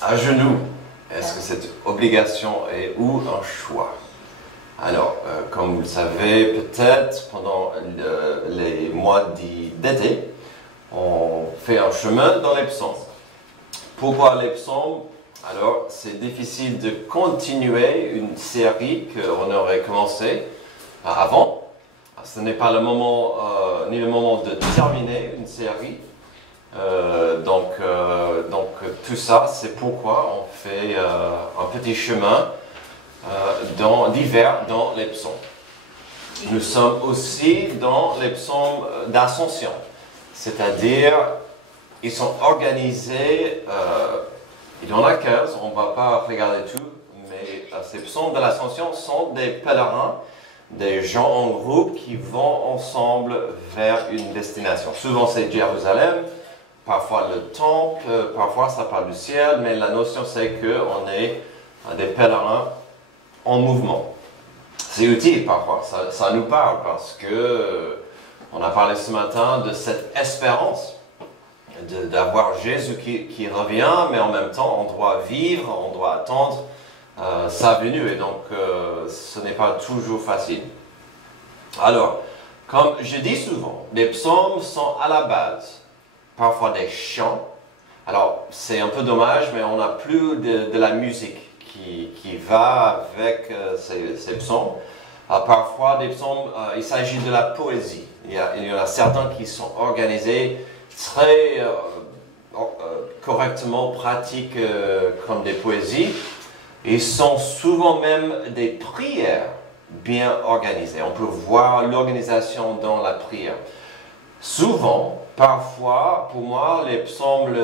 À genoux, est-ce que c'est une obligation ou un choix? Alors, comme vous le savez, peut-être pendant les mois d'été, on fait un chemin dans les psaumes. Pourquoi les psaumes? Alors, c'est difficile de continuer une série qu'on aurait commencé avant. Ce n'est pas le moment, ni le moment de terminer une série. Donc, tout ça, c'est pourquoi on fait un petit chemin d'hiver dans les psaumes. Nous sommes aussi dans les psaumes d'ascension, c'est-à-dire ils sont organisés, il y en a 15, on ne va pas regarder tout, mais ces psaumes de l'ascension sont des pèlerins, des gens en groupe qui vont ensemble vers une destination. Souvent c'est Jérusalem, parfois le temple, parfois ça parle du ciel, mais la notion c'est qu'on est des pèlerins en mouvement. C'est utile parfois, ça nous parle parce que on a parlé ce matin de cette espérance d'avoir Jésus qui revient, mais en même temps on doit vivre, on doit attendre sa venue, et donc ce n'est pas toujours facile. Alors, comme je dis souvent, les psaumes sont à la base parfois des chants. Alors c'est un peu dommage, mais on n'a plus de la musique qui va avec ces psaumes. Parfois, des psaumes, il s'agit de la poésie. Il y en a certains qui sont organisés très correctement, pratiques comme des poésies. Ils sont souvent même des prières bien organisées. On peut voir l'organisation dans la prière. Souvent, parfois, pour moi, les psaumes,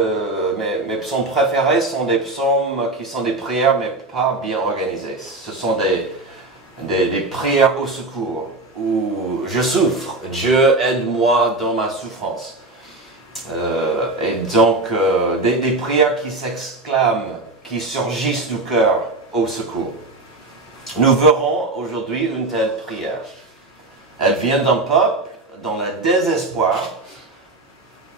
mes psaumes préférés sont des psaumes qui sont des prières, mais pas bien organisées. Ce sont des prières au secours, où je souffre, Dieu aide-moi dans ma souffrance. Et donc, des prières qui s'exclament, qui surgissent du cœur au secours. Nous verrons aujourd'hui une telle prière. Elle vient d'un peuple dans le désespoir,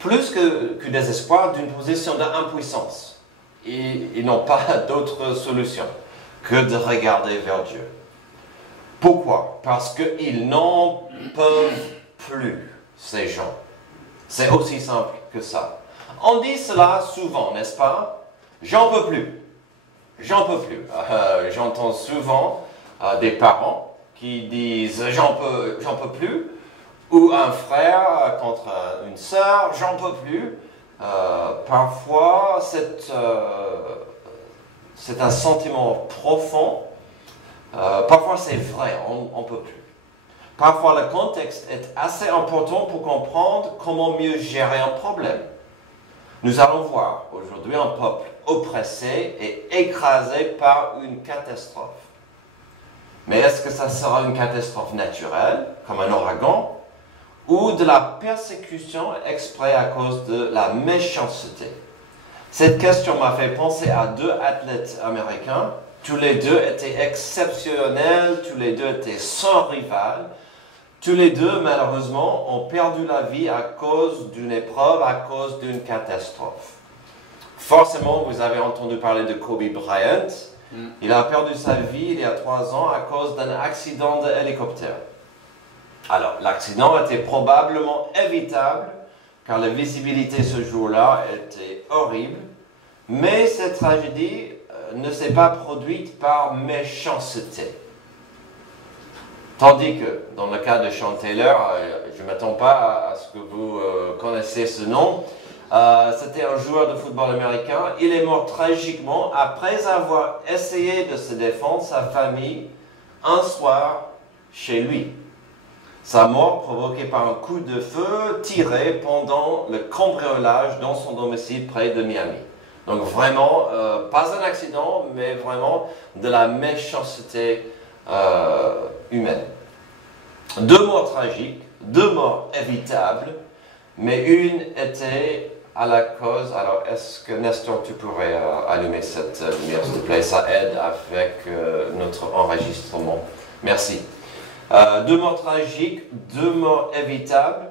plus que désespoir, d'une position d'impuissance. Ils n'ont pas d'autre solution que de regarder vers Dieu. Pourquoi? Parce qu'ils n'en peuvent plus, ces gens. C'est aussi simple que ça. On dit cela souvent, n'est-ce pas? J'en peux plus. J'en peux plus. J'entends souvent des parents qui disent j'en peux plus, ou un frère contre une sœur, j'en peux plus. Parfois, c'est un sentiment profond. Parfois, c'est vrai, on ne peut plus. Parfois, le contexte est assez important pour comprendre comment mieux gérer un problème. Nous allons voir aujourd'hui un peuple oppressé et écrasé par une catastrophe. Mais est-ce que ça sera une catastrophe naturelle, comme un ouragan, ou de la persécution exprès à cause de la méchanceté? Cette question m'a fait penser à deux athlètes américains. Tous les deux étaient exceptionnels, tous les deux étaient sans rival. Tous les deux, malheureusement, ont perdu la vie à cause d'une épreuve, à cause d'une catastrophe. Forcément, vous avez entendu parler de Kobe Bryant. Il a perdu sa vie il y a 3 ans à cause d'un accident d'hélicoptère. Alors, l'accident était probablement évitable, car la visibilité ce jour-là était horrible, mais cette tragédie ne s'est pas produite par méchanceté. Tandis que, dans le cas de Sean Taylor, je ne m'attends pas à ce que vous connaissiez ce nom, c'était un joueur de football américain. Il est mort tragiquement après avoir essayé de se défendre sa famille un soir chez lui. Sa mort provoquée par un coup de feu tiré pendant le cambriolage dans son domicile près de Miami. Donc vraiment, pas un accident, mais vraiment de la méchanceté humaine. 2 morts tragiques, 2 morts évitables, mais une était à la cause. Alors, est-ce que Nestor, tu pourrais allumer cette lumière, s'il te plaît? Ça aide avec notre enregistrement. Merci. 2 morts tragiques, 2 morts évitables,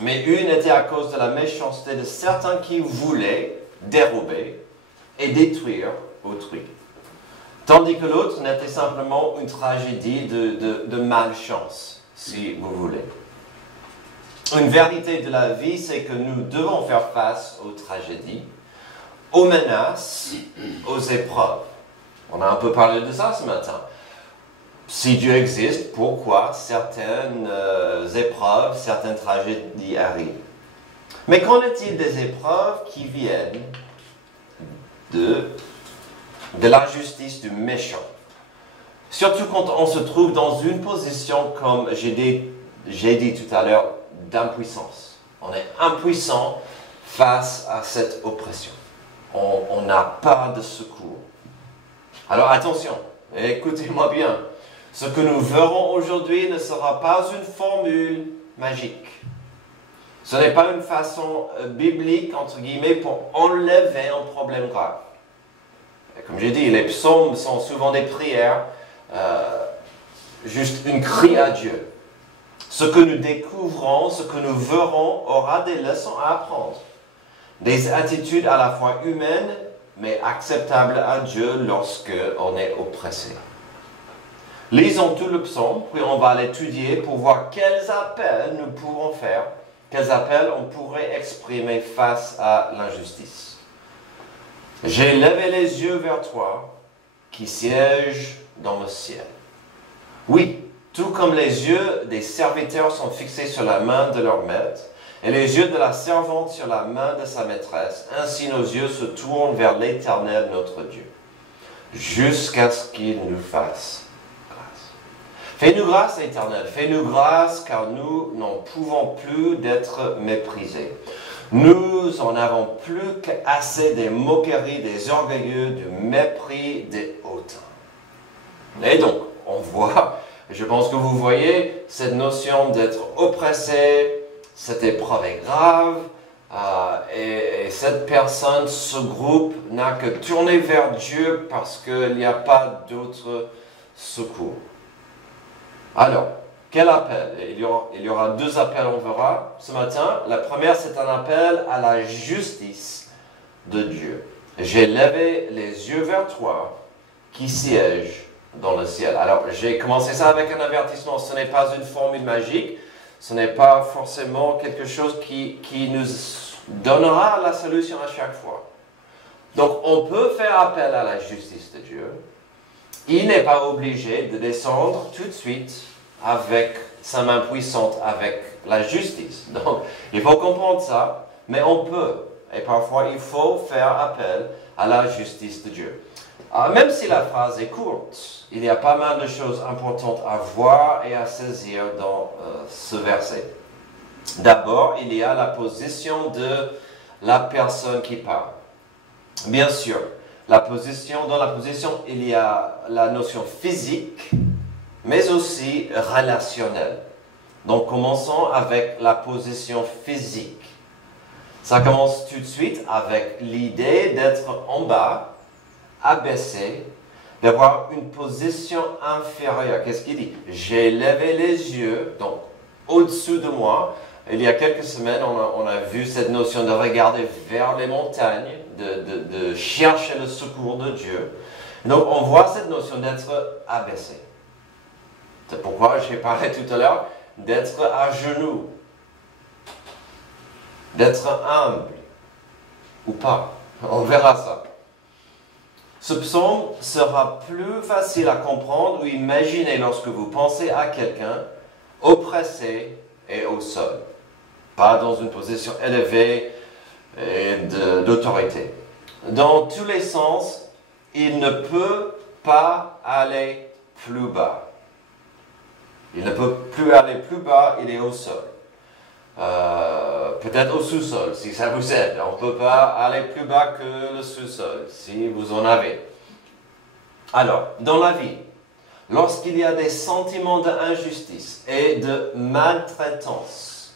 mais une était à cause de la méchanceté de certains qui voulaient dérober et détruire autrui. Tandis que l'autre n'était simplement une tragédie de malchance, si vous voulez. Une vérité de la vie, c'est que nous devons faire face aux tragédies, aux menaces, aux épreuves. On a un peu parlé de ça ce matin. Si Dieu existe, pourquoi certaines épreuves, certaines tragédies arrivent? Mais qu'en est-il des épreuves qui viennent de l'injustice du méchant? Surtout quand on se trouve dans une position, comme j'ai dit tout à l'heure, d'impuissance. On est impuissant face à cette oppression. On n'a pas de secours. Alors attention, écoutez-moi bien. Ce que nous verrons aujourd'hui ne sera pas une formule magique. Ce n'est pas une façon biblique, entre guillemets, pour enlever un problème grave. Et comme j'ai dit, les psaumes sont souvent des prières, juste une cri à Dieu. Ce que nous découvrons, ce que nous verrons, aura des leçons à apprendre. Des attitudes à la fois humaines, mais acceptables à Dieu lorsque on est oppressé. Lisons tout le psaume, puis on va l'étudier pour voir quels appels nous pourrons faire, quels appels on pourrait exprimer face à l'injustice. J'ai levé les yeux vers toi, qui sièges dans le ciel. Oui, tout comme les yeux des serviteurs sont fixés sur la main de leur maître, et les yeux de la servante sur la main de sa maîtresse, ainsi nos yeux se tournent vers l'Éternel notre Dieu, jusqu'à ce qu'il nous fasse grâce. Fais-nous grâce, Éternel, fais-nous grâce, car nous n'en pouvons plus d'être méprisés. Nous en avons plus qu'assez des moqueries, des orgueilleux, du mépris des hautains. Et donc, on voit, je pense que vous voyez, cette notion d'être oppressé. Cette épreuve est grave et cette personne, ce groupe n'a que tourné vers Dieu parce qu'il n'y a pas d'autre secours. Alors, quel appel? Il y aura deux appels, on verra ce matin. La première, c'est un appel à la justice de Dieu. J'ai levé les yeux vers toi qui siège dans le ciel. Alors, j'ai commencé ça avec un avertissement. Ce n'est pas une formule magique. Ce n'est pas forcément quelque chose qui nous donnera la solution à chaque fois. Donc, on peut faire appel à la justice de Dieu. Il n'est pas obligé de descendre tout de suite avec sa main puissante, avec la justice. Donc, il faut comprendre ça, mais on peut. Et parfois, il faut faire appel à la justice de Dieu. Même si la phrase est courte, il y a pas mal de choses importantes à voir et à saisir dans ce verset. D'abord, il y a la position de la personne qui parle. Bien sûr, dans la position, il y a la notion physique, mais aussi relationnelle. Donc, commençons avec la position physique. Ça commence tout de suite avec l'idée d'être en bas, abaissé, d'avoir une position inférieure. Qu'est-ce qu'il dit? J'ai levé les yeux, donc au-dessous de moi. Il y a quelques semaines, on a vu cette notion de regarder vers les montagnes, de chercher le secours de Dieu. Donc on voit cette notion d'être abaissé. C'est pourquoi j'ai parlé tout à l'heure d'être à genoux, d'être humble ou pas. On verra ça. Ce psaume sera plus facile à comprendre ou imaginer lorsque vous pensez à quelqu'un oppressé et au sol, pas dans une position élevée et d'autorité. Dans tous les sens, il ne peut pas aller plus bas. Il ne peut plus aller plus bas, il est au sol. Peut-être au sous-sol, si ça vous aide. On ne peut pas aller plus bas que le sous-sol, si vous en avez. Alors, dans la vie, lorsqu'il y a des sentiments d'injustice et de maltraitance,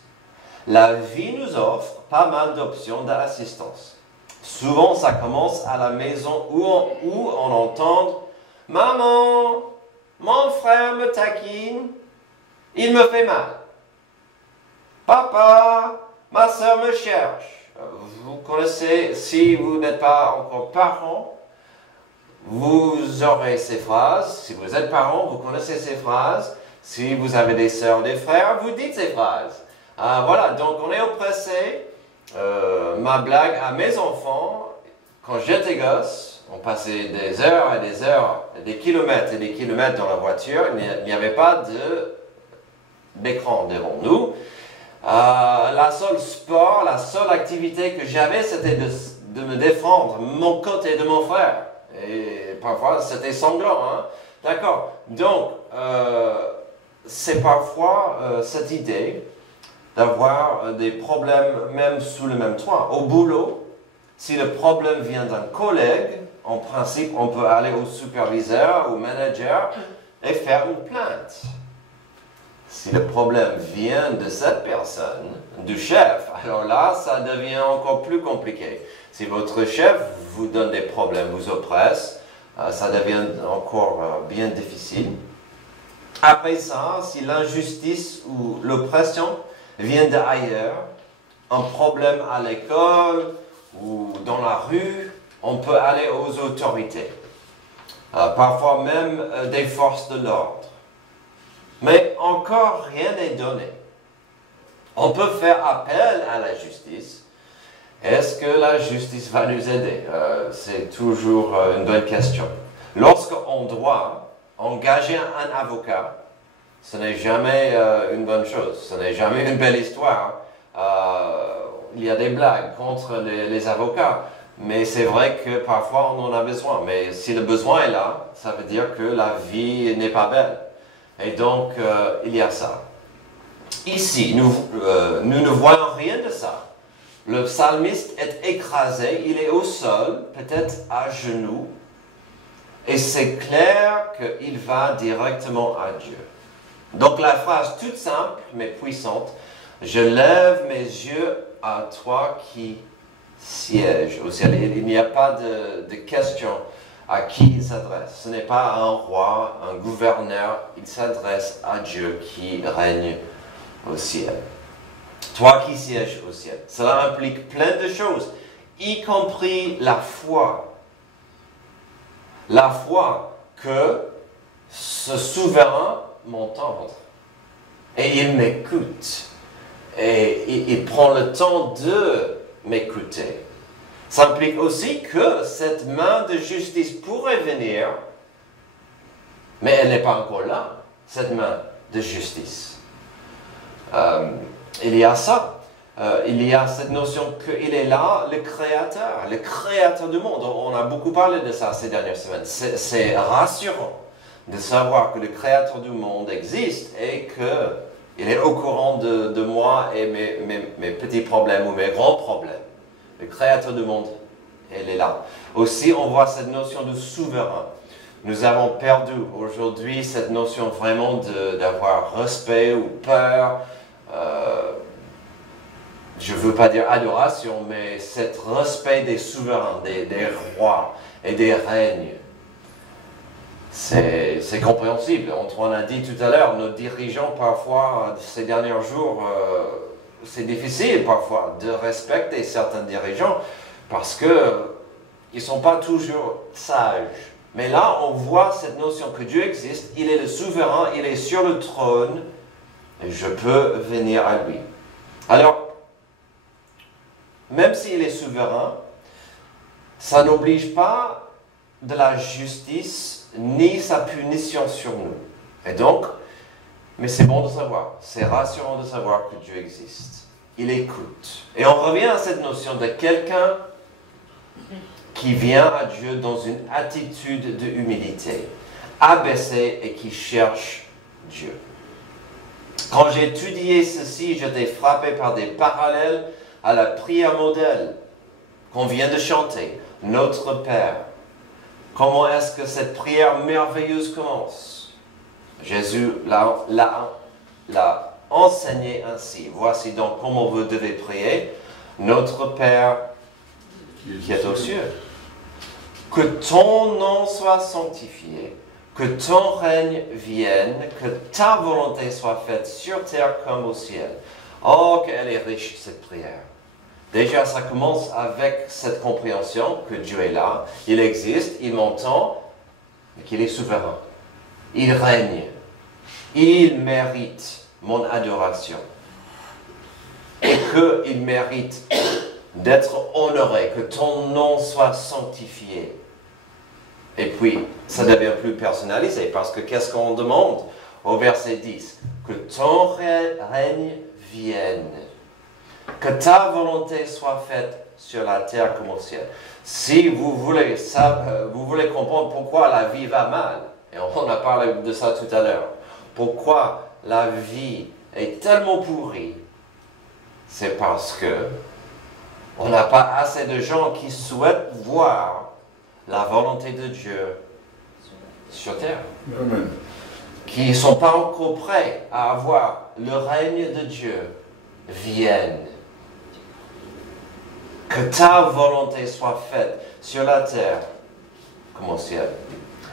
la vie nous offre pas mal d'options d'assistance. Souvent, ça commence à la maison où on entend « Maman, mon frère me taquine, il me fait mal. Papa, ma soeur me cherche. Vous connaissez, si vous n'êtes pas encore parent, vous aurez ces phrases. Si vous êtes parent, vous connaissez ces phrases. Si vous avez des sœurs, des frères, vous dites ces phrases. Voilà, donc on est oppressé. Ma blague à mes enfants, quand j'étais gosse, on passait des heures et des heures, des kilomètres et des kilomètres dans la voiture. Il n'y avait pas d'écran devant nous. La seule sport, la seule activité que j'avais, c'était de me défendre, mon côté de mon frère. Et parfois, c'était sanglant. Hein? D'accord. Donc, c'est parfois cette idée d'avoir des problèmes même sous le même toit. Au boulot, si le problème vient d'un collègue, en principe, on peut aller au superviseur, au manager et faire une plainte. Si le problème vient de cette personne, du chef, alors là, ça devient encore plus compliqué. Si votre chef vous donne des problèmes, vous oppresse, ça devient encore bien difficile. Après ça, si l'injustice ou l'oppression vient d'ailleurs, un problème à l'école ou dans la rue, on peut aller aux autorités. Parfois même des forces de l'ordre. Mais encore rien n'est donné. On peut faire appel à la justice. Est-ce que la justice va nous aider? C'est toujours une bonne question. Lorsqu'on doit engager un avocat, ce n'est jamais une bonne chose. Ce n'est jamais une belle histoire. Il y a des blagues contre les avocats. Mais c'est vrai que parfois on en a besoin. Mais si le besoin est là, ça veut dire que la vie n'est pas belle. Et donc, il y a ça. Ici, nous ne voyons rien de ça. Le psalmiste est écrasé, il est au sol, peut-être à genoux, et c'est clair qu'il va directement à Dieu. Donc la phrase toute simple, mais puissante, « Je lève mes yeux à toi qui siège au ciel ». Il n'y a pas de question à qui il s'adresse. Ce n'est pas un roi, un gouverneur, il s'adresse à Dieu qui règne au ciel. Toi qui sièges au ciel. Cela implique plein de choses, y compris la foi. La foi que ce souverain m'entende. Et il m'écoute. Et il prend le temps de m'écouter. Ça implique aussi que cette main de justice pourrait venir, mais elle n'est pas encore là, cette main de justice. Il y a ça. Il y a cette notion qu'il est là, le créateur du monde. On a beaucoup parlé de ça ces dernières semaines. C'est rassurant de savoir que le créateur du monde existe et qu'il est au courant de moi et mes petits problèmes ou mes grands problèmes. Le créateur du monde, elle est là. Aussi, on voit cette notion de souverain. Nous avons perdu aujourd'hui cette notion vraiment d'avoir respect ou peur. Je ne veux pas dire adoration, mais cet respect des souverains, des rois et des règnes. C'est compréhensible. Antoine a dit tout à l'heure, nos dirigeants parfois, ces derniers jours, c'est difficile parfois de respecter certains dirigeants parce qu'ils ne sont pas toujours sages. Mais là, on voit cette notion que Dieu existe, il est le souverain, il est sur le trône, et je peux venir à lui. Alors, même s'il est souverain, ça n'oblige pas de la justice ni sa punition sur nous. Et donc, mais c'est bon de savoir, c'est rassurant de savoir que Dieu existe. Il écoute. Et on revient à cette notion de quelqu'un qui vient à Dieu dans une attitude de humilité, abaissé et qui cherche Dieu. Quand j'ai étudié ceci, j'étais frappé par des parallèles à la prière modèle qu'on vient de chanter, Notre Père. Comment est-ce que cette prière merveilleuse commence? Jésus l'a enseigné ainsi. Voici donc comment vous devez prier. Notre Père qui est aux cieux. Que ton nom soit sanctifié, que ton règne vienne, que ta volonté soit faite sur terre comme au ciel. Oh, qu'elle est riche, cette prière. Déjà, ça commence avec cette compréhension que Dieu est là, il existe, il m'entend, mais qu'il est souverain. Il règne. Il mérite mon adoration. Et qu'il mérite d'être honoré, que ton nom soit sanctifié. Et puis, ça devient plus personnalisé, parce que qu'est-ce qu'on demande au verset 10? Que ton règne vienne. Que ta volonté soit faite sur la terre comme au ciel. Si vous voulez comprendre pourquoi la vie va mal, et on a parlé de ça tout à l'heure, pourquoi la vie est tellement pourrie, c'est parce que on n'a pas assez de gens qui souhaitent voir la volonté de Dieu sur terre. Amen. Qui ne sont pas encore prêts à avoir le règne de Dieu vienne. Que ta volonté soit faite sur la terre comme au ciel.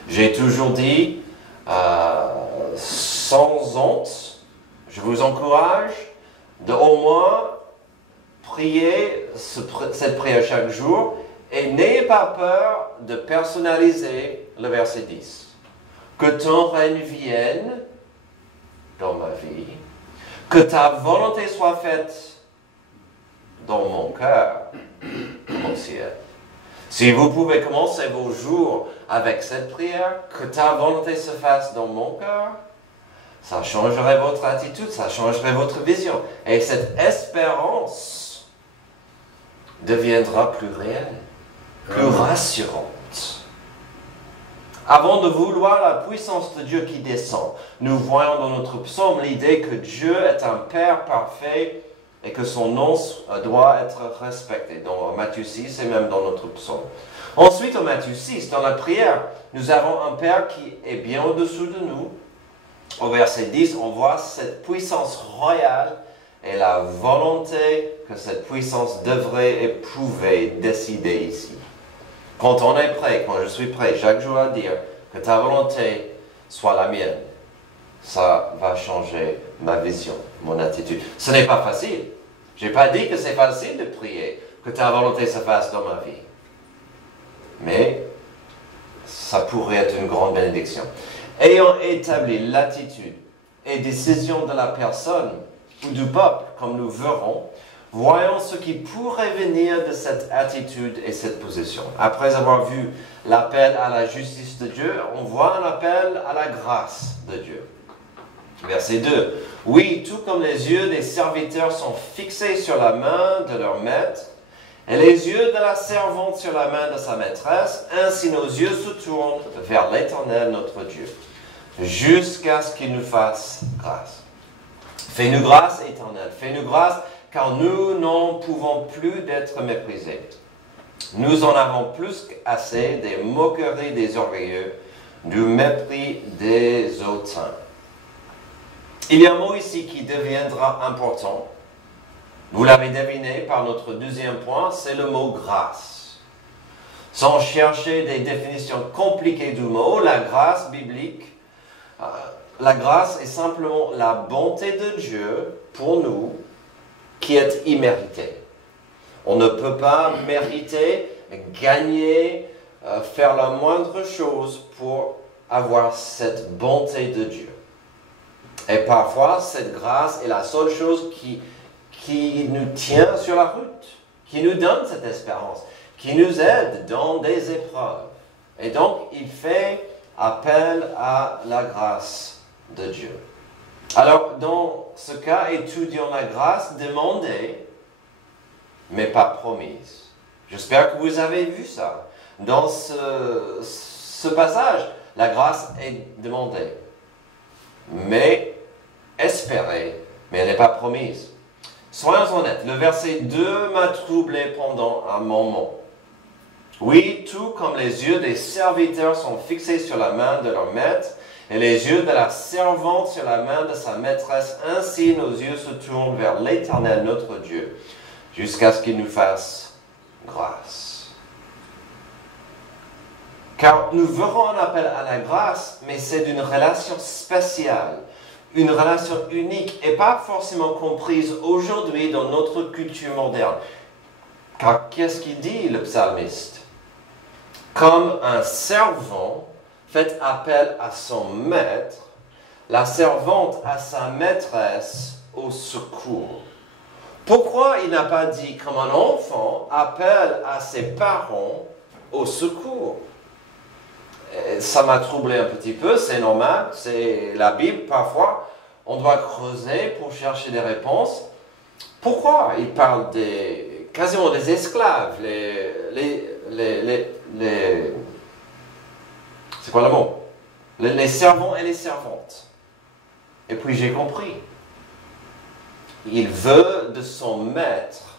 J'ai toujours dit, sans honte, je vous encourage de au moins prier cette prière chaque jour et n'ayez pas peur de personnaliser le verset 10. Que ton règne vienne dans ma vie, que ta volonté soit faite dans mon cœur, mon ciel. Si vous pouvez commencer vos jours avec cette prière, que ta volonté se fasse dans mon cœur, ça changerait votre attitude, ça changerait votre vision. Et cette espérance deviendra plus réelle, plus rassurante. Avant de vouloir la puissance de Dieu qui descend, nous voyons dans notre psaume l'idée que Dieu est un Père parfait et que son nom doit être respecté. Dans Matthieu 6 et même dans notre psaume. Ensuite, en Matthieu 6, dans la prière, nous avons un Père qui est bien au-dessous de nous. Au verset 10, on voit cette puissance royale et la volonté que cette puissance devrait éprouver, décider ici. Quand on est prêt, quand je suis prêt chaque jour à dire que ta volonté soit la mienne, ça va changer ma vision, mon attitude. Ce n'est pas facile. Je n'ai pas dit que c'est facile de prier, que ta volonté se fasse dans ma vie. Mais ça pourrait être une grande bénédiction. Ayant établi l'attitude et décision de la personne ou du peuple, comme nous verrons, voyons ce qui pourrait venir de cette attitude et cette position. Après avoir vu l'appel à la justice de Dieu, on voit un appel à la grâce de Dieu. Verset 2. Oui, tout comme les yeux des serviteurs sont fixés sur la main de leur maître, et les yeux de la servante sur la main de sa maîtresse, ainsi nos yeux se tournent vers l'Éternel notre Dieu, jusqu'à ce qu'il nous fasse grâce. Fais-nous grâce, Éternel, fais-nous grâce, car nous n'en pouvons plus d'être méprisés. Nous en avons plus qu'assez des moqueries des orgueilleux, du mépris des hautains. Il y a un mot ici qui deviendra important. Vous l'avez deviné par notre deuxième point, c'est le mot grâce. Sans chercher des définitions compliquées du mot, la grâce biblique, la grâce est simplement la bonté de Dieu pour nous qui est imméritée. On ne peut pas mériter, gagner, faire la moindre chose pour avoir cette bonté de Dieu. Et parfois, cette grâce est la seule chose qui nous tient sur la route, qui nous donne cette espérance, qui nous aide dans des épreuves. Et donc, il fait appel à la grâce de Dieu. Alors, dans ce cas, étudions la grâce demandée, mais pas promise. J'espère que vous avez vu ça. Dans ce passage, la grâce est demandée, mais espérée, mais elle n'est pas promise. Soyons honnêtes, le verset 2 m'a troublé pendant un moment. Oui, tout comme les yeux des serviteurs sont fixés sur la main de leur maître, et les yeux de la servante sur la main de sa maîtresse, ainsi nos yeux se tournent vers l'Éternel notre Dieu, jusqu'à ce qu'il nous fasse grâce. Car nous verrons un appel à la grâce, mais c'est d'une relation spéciale, une relation unique et pas forcément comprise aujourd'hui dans notre culture moderne. Car qu'est-ce qu'il dit le psalmiste? Comme un servant fait appel à son maître, la servante à sa maîtresse au secours. Pourquoi il n'a pas dit comme un enfant appelle à ses parents au secours? Ça m'a troublé un petit peu, c'est normal, c'est la Bible, parfois on doit creuser pour chercher des réponses. Pourquoi il parle quasiment des esclaves, c'est quoi le mot? Les servants et les servantes. Et puis j'ai compris. Il veut de son maître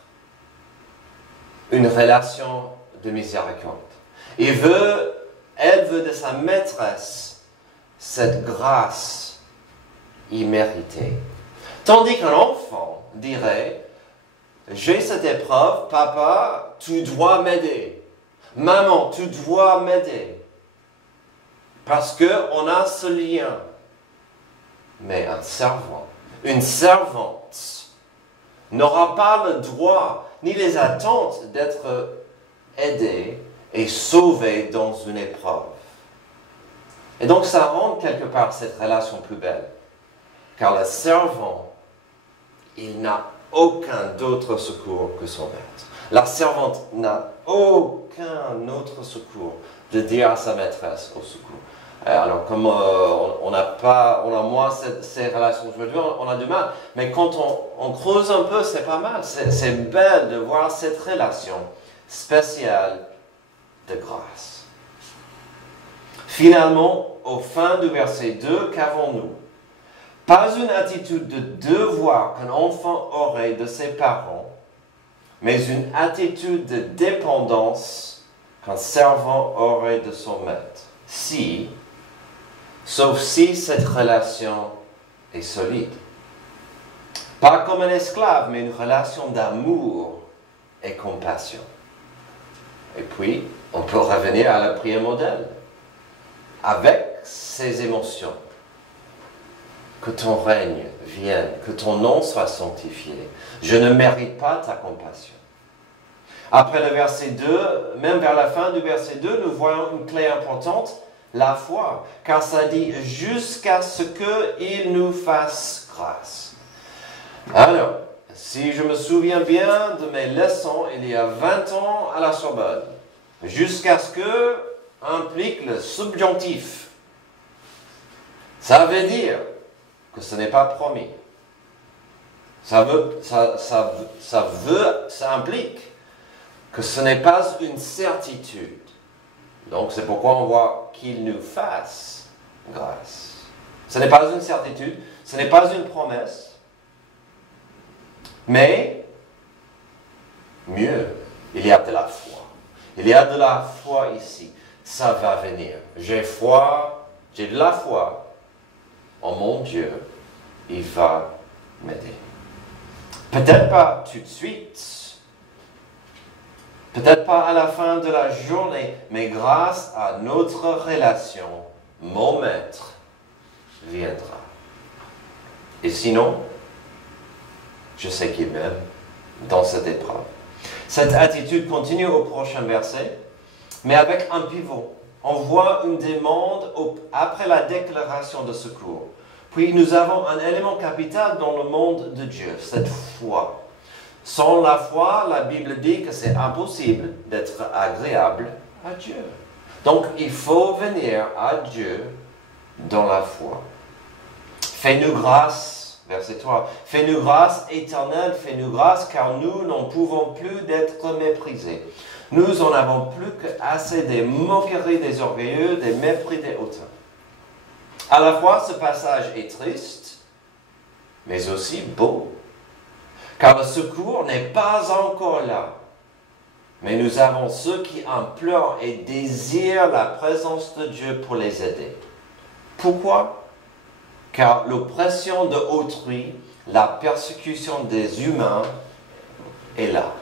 une relation de miséricorde. Elle veut de sa maîtresse cette grâce imméritée. Tandis qu'un enfant dirait, j'ai cette épreuve, papa, tu dois m'aider. Maman, tu dois m'aider. Parce qu'on a ce lien. Mais un servant, une servante, n'aura pas le droit ni les attentes d'être aidé et sauvé dans une épreuve. Et donc ça rend quelque part cette relation plus belle. Car le servant, il n'a aucun autre secours que son maître. La servante n'a aucun autre secours de dire à sa maîtresse au secours. Alors, comme on a moins ces relations aujourd'hui, on a du mal. Mais quand on creuse un peu, c'est pas mal. C'est belle de voir cette relation spéciale de grâce. Finalement, au fin du verset 2, qu'avons-nous? Pas une attitude de devoir qu'un enfant aurait de ses parents, mais une attitude de dépendance qu'un servant aurait de son maître. Sauf si cette relation est solide. Pas comme un esclave, mais une relation d'amour et compassion. Et puis, on peut revenir à la prière modèle. Avec ses émotions. Que ton règne vienne, que ton nom soit sanctifié. Je ne mérite pas ta compassion. Après le verset 2, même vers la fin du verset 2, nous voyons une clé importante, la foi. Car ça dit jusqu'à ce qu'il nous fasse grâce. Alors, si je me souviens bien de mes leçons il y a 20 ans à la Sorbonne, jusqu'à ce que implique le subjonctif. Ça veut dire que ce n'est pas promis. Ça implique que ce n'est pas une certitude. Donc c'est pourquoi on voit qu'il nous fasse grâce. Ce n'est pas une certitude, ce n'est pas une promesse, mais mieux, il y a de la foi. Il y a de la foi ici. Ça va venir. J'ai de la foi en mon Dieu. Il va m'aider. Peut-être pas tout de suite. Peut-être pas à la fin de la journée. Mais grâce à notre relation, mon maître viendra. Et sinon, je sais qu'il m'aime dans cette épreuve. Cette attitude continue au prochain verset, mais avec un pivot. On voit une demande après la déclaration de secours. Puis nous avons un élément capital dans le monde de Dieu, cette foi. Sans la foi, la Bible dit que c'est impossible d'être agréable à Dieu. Donc il faut venir à Dieu dans la foi. Fais-nous grâce, verset 3, fais-nous grâce éternelle, fais-nous grâce, car nous n'en pouvons plus d'être méprisés. Nous en avons plus qu'assez des moqueries des orgueilleux, des mépris des hautains. À la fois, ce passage est triste, mais aussi beau. Car le secours n'est pas encore là. Mais nous avons ceux qui implorent et désirent la présence de Dieu pour les aider. Pourquoi? Car l'oppression de autrui, la persécution des humains est là.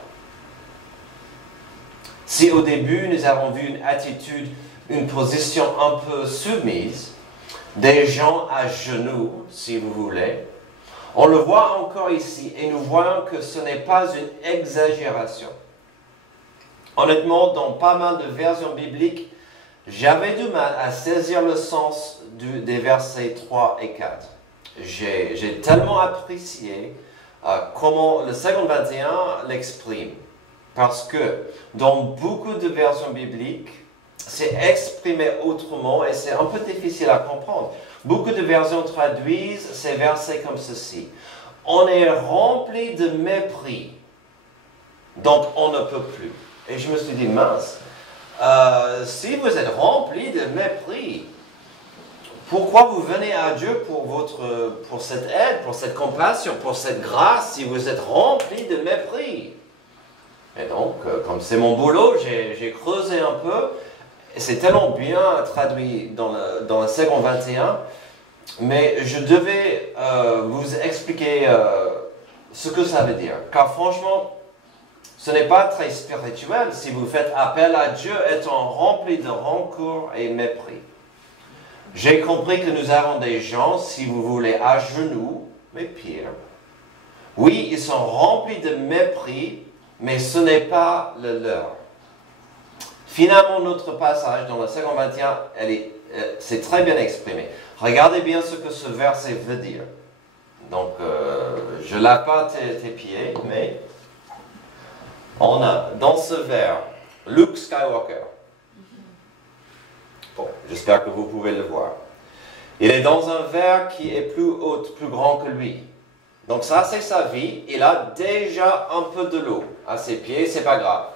Si au début nous avons vu une attitude, une position un peu soumise, des gens à genoux, si vous voulez, on le voit encore ici et nous voyons que ce n'est pas une exagération. Honnêtement, dans pas mal de versions bibliques, j'avais du mal à saisir le sens des versets 3 et 4. J'ai tellement apprécié comment le second 21 l'exprime. Parce que dans beaucoup de versions bibliques, c'est exprimé autrement et c'est un peu difficile à comprendre. Beaucoup de versions traduisent ces versets comme ceci. On est rempli de mépris, donc on ne peut plus. Et je me suis dit, mince, si vous êtes rempli de mépris, pourquoi vous venez à Dieu pour cette aide, pour cette compassion, pour cette grâce, si vous êtes rempli de mépris? Et donc, comme c'est mon boulot, j'ai creusé un peu. Et c'est tellement bien traduit dans le second 21, mais je devais vous expliquer ce que ça veut dire. Car franchement, ce n'est pas très spirituel si vous faites appel à Dieu étant rempli de rancœur et mépris. J'ai compris que nous avons des gens, si vous voulez, à genoux, mais pire. Oui, ils sont remplis de mépris, mais ce n'est pas le leur. Finalement, notre passage dans le second 21, c'est très bien exprimé. Regardez bien ce que ce verset veut dire. Donc, je ne lave pas tes pieds, mais on a dans ce vers Luke Skywalker. Bon, j'espère que vous pouvez le voir. Il est dans un verre qui est plus haut, plus grand que lui. Donc ça, c'est sa vie. Il a déjà un peu de l'eau à ses pieds, c'est pas grave.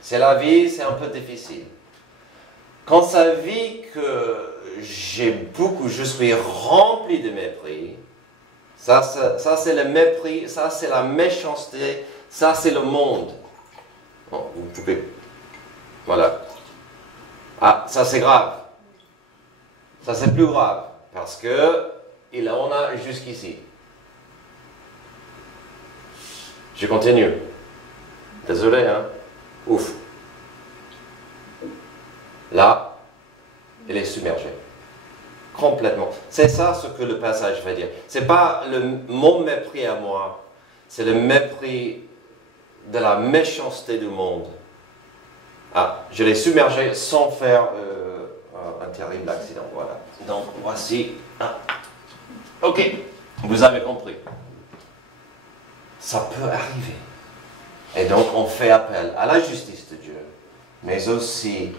C'est la vie, c'est un peu difficile. Quand ça vit que je suis rempli de mépris, ça c'est le mépris, ça c'est la méchanceté, ça c'est le monde. Bon, vous pouvez, voilà. Ah, ça c'est grave. Ça c'est plus grave, parce que on a jusqu'ici. Je continue. Désolé, hein. Ouf. Là, il est submergé. Complètement. C'est ça ce que le passage va dire. C'est pas mon mépris à moi, c'est le mépris de la méchanceté du monde. Ah, je l'ai submergé sans faire un terrible accident. Voilà. Donc, voici. Ah. Ok, vous avez compris. Ça peut arriver. Et donc, on fait appel à la justice de Dieu, mais aussi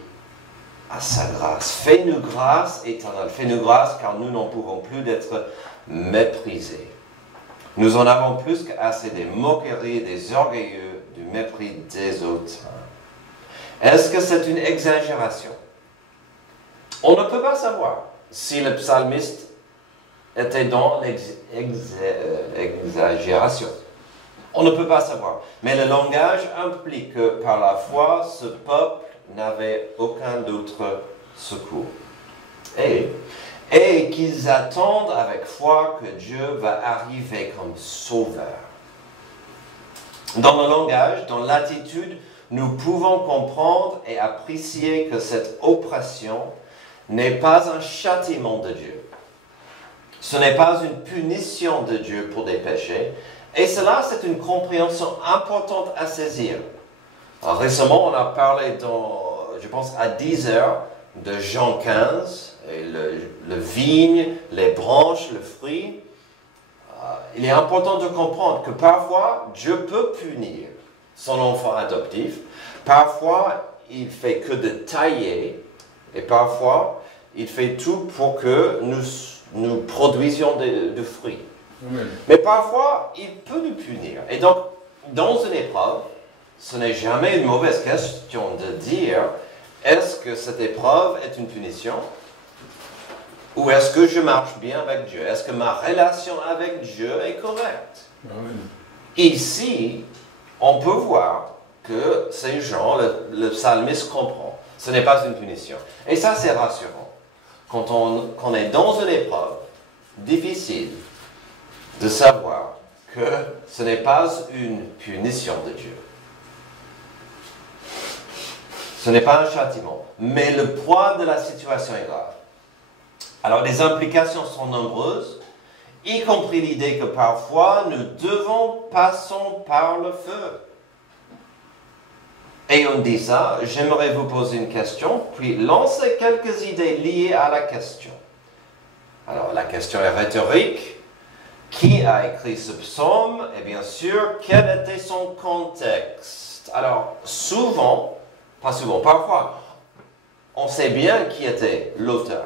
à sa grâce. Fais-nous grâce éternelle. Fais-nous grâce car nous n'en pouvons plus d'être méprisés. Nous en avons plus qu'assez des moqueries, des orgueilleux, du mépris des autres. Est-ce que c'est une exagération? On ne peut pas savoir si le psalmiste était dans l'exagération. On ne peut pas savoir. Mais le langage implique que par la foi, ce peuple n'avait aucun d'autre secours. Et qu'ils attendent avec foi que Dieu va arriver comme sauveur. Dans le langage, dans l'attitude, nous pouvons comprendre et apprécier que cette oppression n'est pas un châtiment de Dieu. Ce n'est pas une punition de Dieu pour des péchés. Et cela, c'est une compréhension importante à saisir. Alors, récemment, on a parlé je pense, à 10 heures de Jean 15, et le vigne, les branches, le fruit. Il est important de comprendre que parfois, Dieu peut punir son enfant adoptif. Parfois, il fait que de tailler. Et parfois, il fait tout pour que nous produisions du fruit. Oui. Mais parfois, il peut nous punir. Et donc, dans une épreuve, ce n'est jamais une mauvaise question de dire, est-ce que cette épreuve est une punition? Ou est-ce que je marche bien avec Dieu? Est-ce que ma relation avec Dieu est correcte? Oui. Ici, on peut voir que ces gens, le psalmiste comprend. Ce n'est pas une punition. Et ça, c'est rassurant. Quand on est dans une épreuve difficile, de savoir que ce n'est pas une punition de Dieu. Ce n'est pas un châtiment, mais le poids de la situation est grave. Alors les implications sont nombreuses, y compris l'idée que parfois nous devons passer par le feu. Et on dit ça, j'aimerais vous poser une question, puis lancer quelques idées liées à la question. Alors, la question est rhétorique. Qui a écrit ce psaume? Et bien sûr, quel était son contexte? Alors, souvent, pas souvent, parfois, on sait bien qui était l'auteur.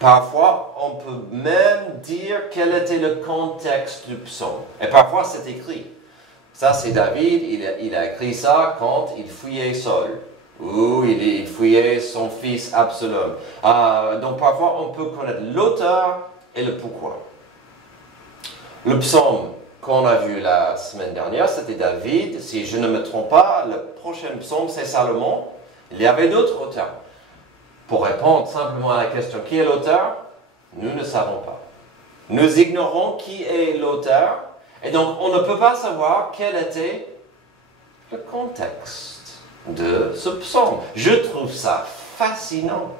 Parfois, on peut même dire quel était le contexte du psaume. Et parfois, c'est écrit. Ça, c'est David, il a écrit ça quand il fuyait Saül. Ou il fuyait son fils Absalom. Donc, parfois, on peut connaître l'auteur et le pourquoi. Le psaume qu'on a vu la semaine dernière, c'était David. Si je ne me trompe pas, le prochain psaume, c'est Salomon. Il y avait d'autres auteurs. Pour répondre simplement à la question qui est l'auteur, nous ne savons pas. Nous ignorons qui est l'auteur, et donc on ne peut pas savoir quel était le contexte de ce psaume. Je trouve ça fascinant.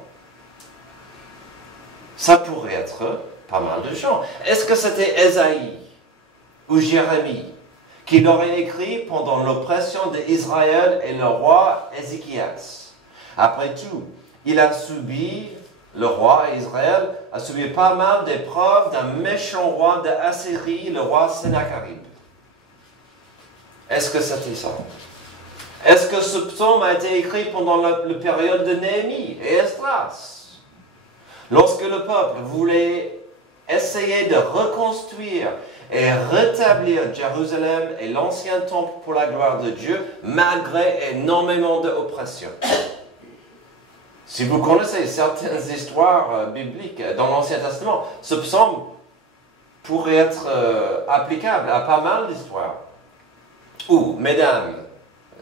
Ça pourrait être pas mal de gens. Est-ce que c'était Ésaïe ou Jérémie qui l'aurait écrit pendant l'oppression d'Israël et le roi Ézéchias? Après tout, le roi Israël a subi pas mal d'épreuves d'un méchant roi d'Assyrie, le roi Sennacherib. Est-ce que c'était ça? Est-ce que ce psaume a été écrit pendant la période de Néhémie et Esdras? Lorsque le peuple voulait essayer de reconstruire et rétablir Jérusalem et l'ancien temple pour la gloire de Dieu, malgré énormément d'oppression. Si vous connaissez certaines histoires bibliques dans l'Ancien Testament, ce psaume pourrait être applicable à pas mal d'histoires. Ou, mesdames,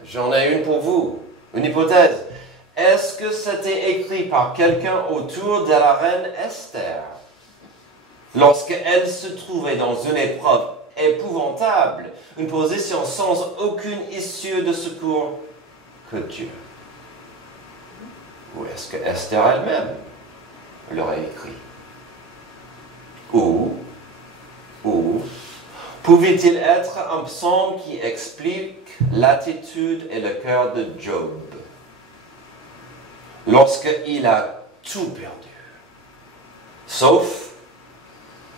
j'en ai une pour vous, une hypothèse. Est-ce que c'était écrit par quelqu'un autour de la reine Esther, lorsqu'elle se trouvait dans une épreuve épouvantable, une position sans aucune issue de secours que Dieu? Ou est-ce que Esther elle-même l'aurait écrit? Ou pouvait-il être un psaume qui explique l'attitude et le cœur de Job lorsqu'il a tout perdu, sauf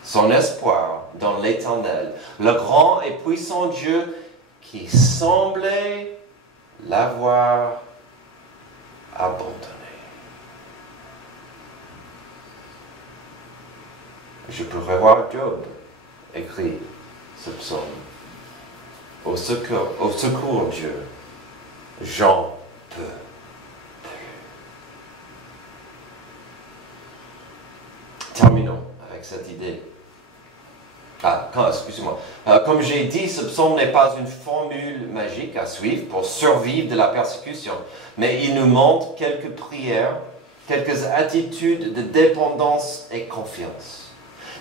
son espoir dans l'Éternel, le grand et puissant Dieu qui semblait l'avoir abandonné? Je pourrais voir Job écrire ce psaume. Au secours Dieu, j'en peux plus. Terminons avec cette idée. Excusez-moi. Comme j'ai dit, ce psaume n'est pas une formule magique à suivre pour survivre de la persécution, mais il nous montre quelques prières, quelques attitudes de dépendance et confiance.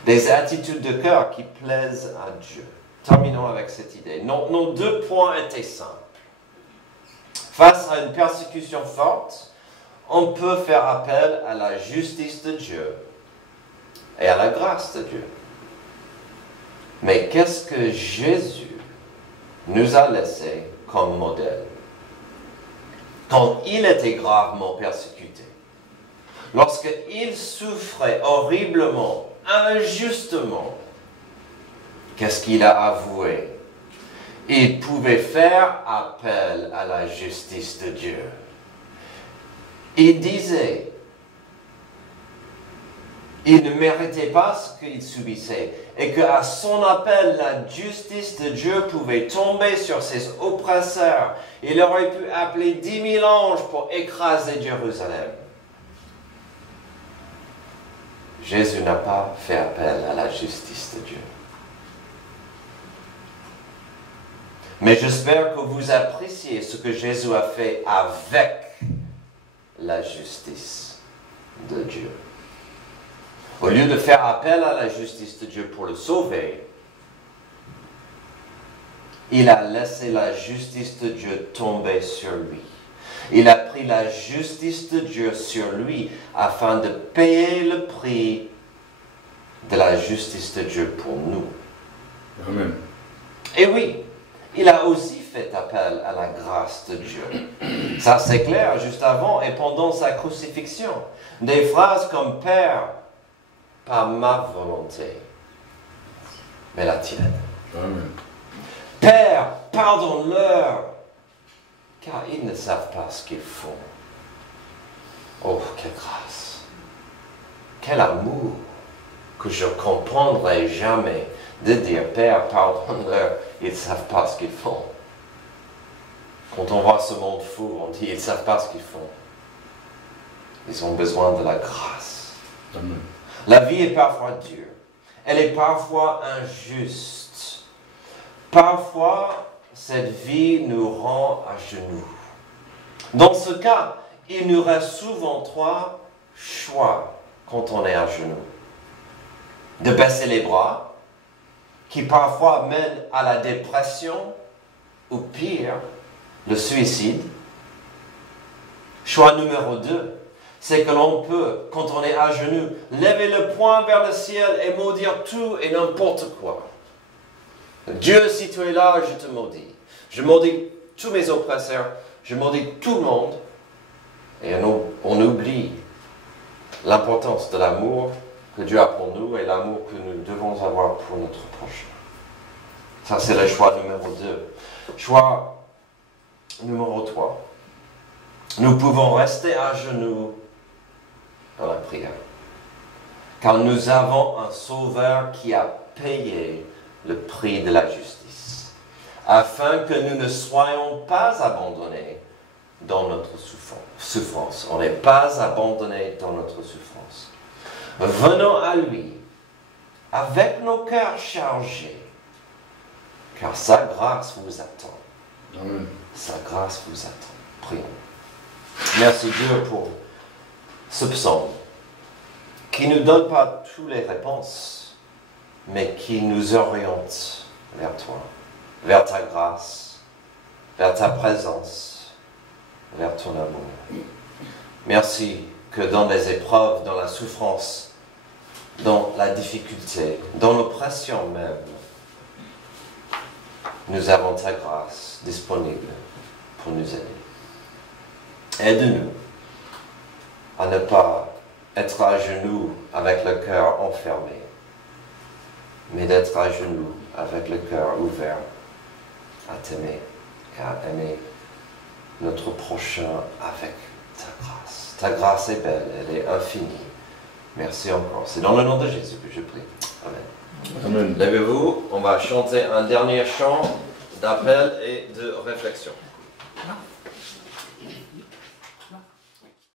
Des attitudes de cœur qui plaisent à Dieu. Terminons avec cette idée. Nos 2 points étaient simples. Face à une persécution forte, on peut faire appel à la justice de Dieu et à la grâce de Dieu. Mais qu'est-ce que Jésus nous a laissé comme modèle? Quand il était gravement persécuté, lorsqu'il souffrait horriblement, injustement, qu'est-ce qu'il a avoué? Il pouvait faire appel à la justice de Dieu. Il disait, il ne méritait pas ce qu'il subissait, et qu'à son appel, la justice de Dieu pouvait tomber sur ses oppresseurs. Il aurait pu appeler 10 000 anges pour écraser Jérusalem. Jésus n'a pas fait appel à la justice de Dieu. Mais j'espère que vous appréciez ce que Jésus a fait avec la justice de Dieu. Au lieu de faire appel à la justice de Dieu pour le sauver, il a laissé la justice de Dieu tomber sur lui. Il a pris la justice de Dieu sur lui afin de payer le prix de la justice de Dieu pour nous. Amen. Et oui, il a aussi fait appel à la grâce de Dieu. Ça c'est clair, juste avant et pendant sa crucifixion. Des phrases comme « Père, pas ma volonté, mais la tienne. » Amen. Père, pardonne-leur, car ils ne savent pas ce qu'ils font. Oh, quelle grâce! Quel amour que je ne comprendrai jamais de dire « Père, pardonne-leur, ils ne savent pas ce qu'ils font. » Quand on voit ce monde fou, on dit « Ils ne savent pas ce qu'ils font. » Ils ont besoin de la grâce. Amen. La vie est parfois dure. Elle est parfois injuste. Parfois, cette vie nous rend à genoux. Dans ce cas, il nous reste souvent trois choix quand on est à genoux. De baisser les bras, qui parfois mène à la dépression, ou pire, le suicide. Choix numéro 2, c'est que l'on peut, quand on est à genoux, lever le poing vers le ciel et maudire tout et n'importe quoi. Dieu, si tu es là, je te maudis. Je maudis tous mes oppresseurs, je maudis tout le monde. Et on oublie l'importance de l'amour que Dieu a pour nous et l'amour que nous devons avoir pour notre prochain. Ça, c'est le choix numéro 2. Choix numéro 3. Nous pouvons rester à genoux dans la prière. Car nous avons un Sauveur qui a payé le prix de la justice, afin que nous ne soyons pas abandonnés dans notre souffrance. On n'est pas abandonnés dans notre souffrance. Venons à lui, avec nos cœurs chargés, car sa grâce vous attend. Amen. Sa grâce vous attend. Prions. Merci Dieu pour ce psaume qui ne nous donne pas toutes les réponses, mais qui nous oriente vers toi, vers ta grâce, vers ta présence, vers ton amour. Merci que dans les épreuves, dans la souffrance, dans la difficulté, dans l'oppression même, nous avons ta grâce disponible pour nous aider. Aide-nous à ne pas être à genoux avec le cœur enfermé, mais d'être à genoux avec le cœur ouvert à t'aimer et à aimer notre prochain avec ta grâce. Ta grâce est belle, elle est infinie. Merci encore. C'est dans le nom de Jésus que je prie. Amen. Amen. Levez-vous, on va chanter un dernier chant d'appel et de réflexion.